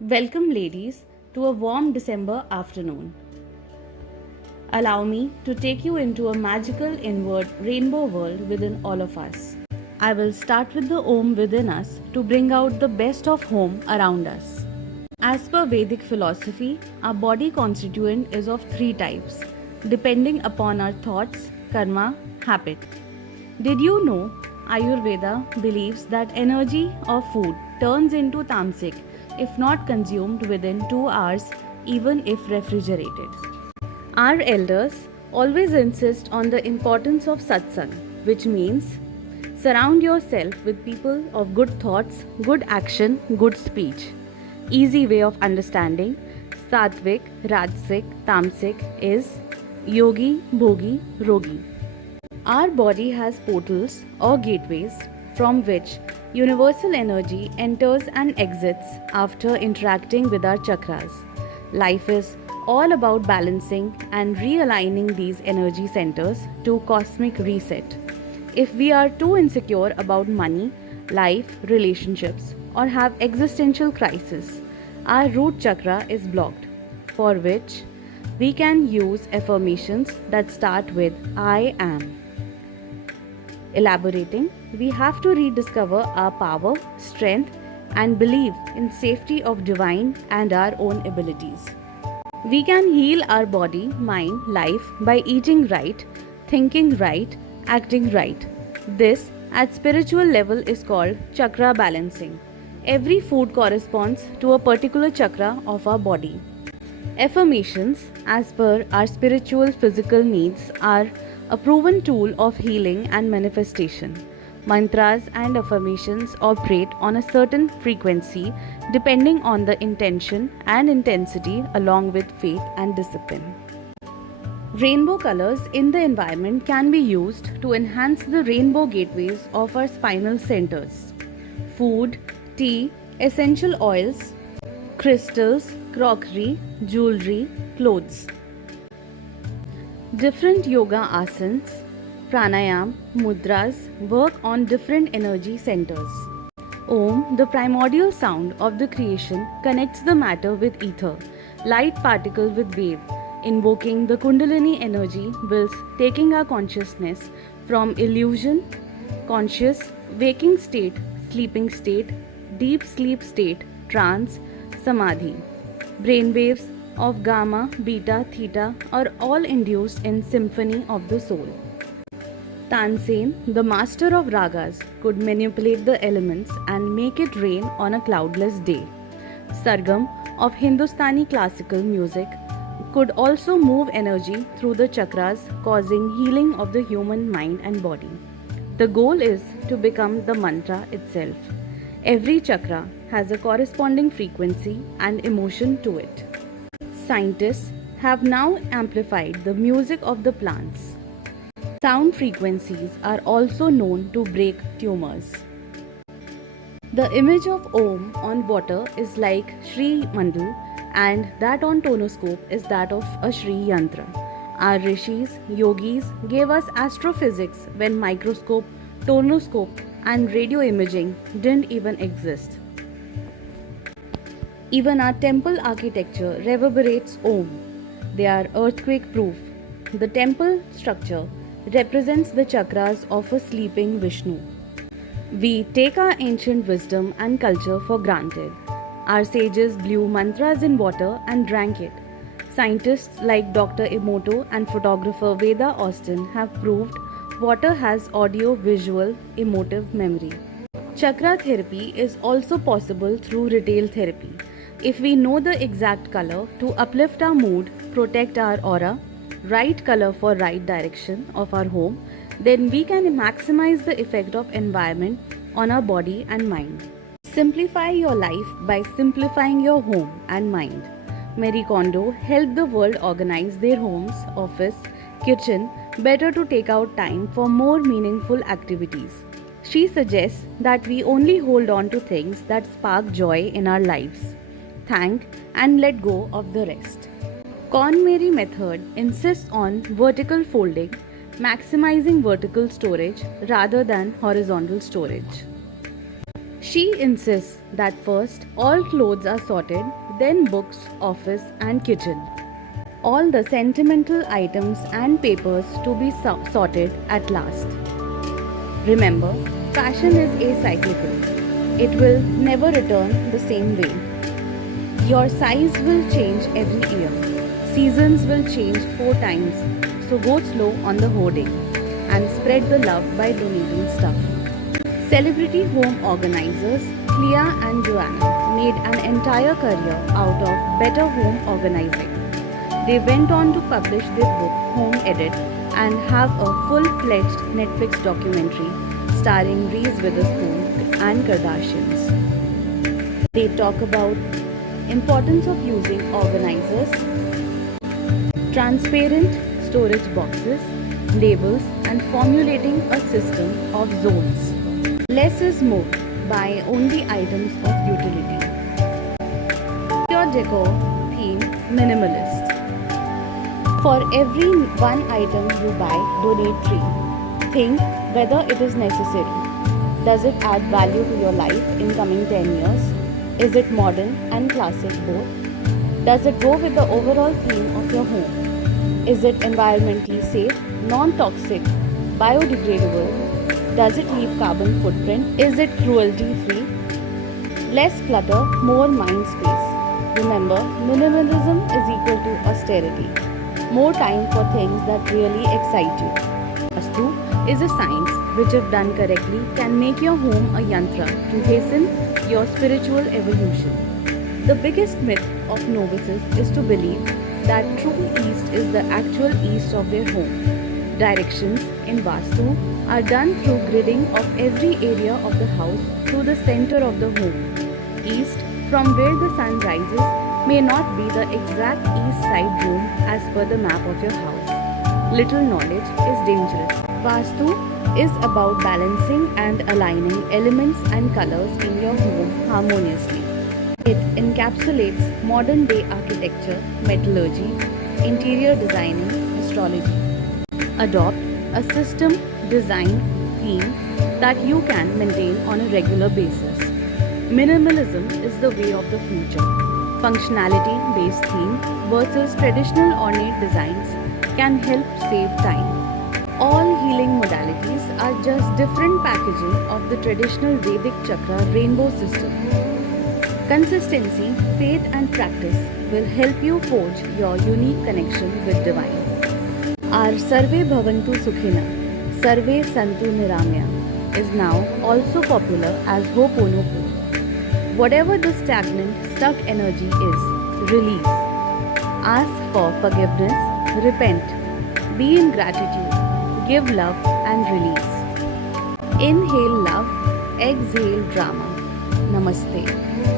Welcome, ladies, to a warm December afternoon. Allow me to take you into a magical inward rainbow world within all of us. I will start with the Om within us to bring out the best of home around us. As per Vedic philosophy, our body constituent is of three types, depending upon our thoughts, karma, habit. Did you know Ayurveda believes that energy of food turns into tamasic if not consumed within 2 hours, even if refrigerated? Our elders always insist on the importance of satsang, which means surround yourself with people of good thoughts, good action, good speech. Easy way of understanding Satvik, Rajsik, Tamsik is Yogi, Bhogi, Rogi. Our body has portals or gateways from which universal energy enters and exits after interacting with our chakras. Life is all about balancing and realigning these energy centers to cosmic reset. If we are too insecure about money, life, relationships, or have existential crisis, our root chakra is blocked, for which we can use affirmations that start with I am. Elaborating, we have to rediscover our power, strength, and belief in safety of divine and our own abilities. We can heal our body, mind, life by eating right, thinking right, acting right. This at spiritual level is called chakra balancing. Every food corresponds to a particular chakra of our body. Affirmations, as per our spiritual physical needs, are a proven tool of healing and manifestation. Mantras and affirmations operate on a certain frequency depending on the intention and intensity along with faith and discipline. Rainbow colors in the environment can be used to enhance the rainbow gateways of our spinal centers. Food, tea, essential oils, crystals, crockery, jewelry, clothes. Different yoga asanas, pranayam, mudras work on different energy centers. Om, the primordial sound of the creation, connects the matter with ether, light particle with wave, invoking the Kundalini energy whilst taking our consciousness from illusion, conscious, waking state, sleeping state, deep sleep state, trance, samadhi. Brainwaves of gamma, beta, theta are all induced in symphony of the soul. Tansen, the master of ragas, could manipulate the elements and make it rain on a cloudless day. Sargam of Hindustani classical music could also move energy through the chakras, causing healing of the human mind and body. The goal is to become the mantra itself. Every chakra has a corresponding frequency and emotion to it. Scientists have now amplified the music of the plants. Sound frequencies are also known to break tumors. The image of Om on water is like Sri Mandal, and that on tonoscope is that of a Sri Yantra. Our rishis, yogis gave us astrophysics when microscope, tonoscope, and radio imaging didn't even exist. Even our temple architecture reverberates Om. They are earthquake proof. The temple structure represents the chakras of a sleeping Vishnu. We take our ancient wisdom and culture for granted. Our sages blew mantras in water and drank it. Scientists like Dr. Emoto and photographer Veda Austin have proved water has audio, visual, emotive memory. Chakra therapy is also possible through retail therapy. If we know the exact color to uplift our mood, protect our aura, right color for right direction of our home, then we can maximize the effect of environment on our body and mind. Simplify your life by simplifying your home and mind. Marie Kondo helped the world organize their homes, office, kitchen better to take out time for more meaningful activities. She suggests that we only hold on to things that spark joy in our lives. Thank and let go of the rest. KonMari method insists on vertical folding, maximizing vertical storage rather than horizontal storage. She insists that first all clothes are sorted, then books, office, and kitchen. All the sentimental items and papers to be sorted at last. Remember, fashion is acyclical. It will never return the same way. Your size will change every year. Seasons will change 4 times. So go slow on the hoarding and spread the love by donating stuff. Celebrity home organizers Clea and Joanna made an entire career out of better home organizing. They went on to publish their book Home Edit and have a full-fledged Netflix documentary starring Reese Witherspoon and Kardashians. They talk about importance of using organizers, transparent storage boxes, labels, and formulating a system of zones. Less is more. Buy only items of utility. Your decor theme minimalist. For every one item you buy, donate 3. Think whether it is necessary. Does it add value to your life in coming 10 years? Is it modern and classic both? Does it go with the overall theme of your home? Is it environmentally safe, non-toxic, biodegradable? Does it leave carbon footprint? Is it cruelty free? Less clutter, more mind space. Remember, minimalism is equal to austerity. More time for things that really excite you. Vastu is a science which, if done correctly, can make your home a yantra to hasten your spiritual evolution. The biggest myth of novices is to believe that true east is the actual east of their home. Directions in Vastu are done through gridding of every area of the house to the center of the home. East, from where the sun rises, may not be the exact east side room as per the map of your house. Little knowledge is dangerous. Vastu is about balancing and aligning elements and colors in your home harmoniously. It encapsulates modern day architecture, metallurgy, interior designing, astrology. Adopt a system, design, theme that you can maintain on a regular basis. Minimalism is the way of the future. Functionality-based theme versus traditional ornate designs can help save time. All healing modalities are just different packaging of the traditional Vedic chakra rainbow system. Consistency, faith and practice will help you forge your unique connection with divine. Our Sarve Bhavantu Sukhina, Sarve Santu Niramya is now also popular as Ho'oponopono. Whatever the stagnant, stuck energy is, release. Ask for forgiveness, repent, be in gratitude, give love and release. Inhale love, exhale drama. Namaste.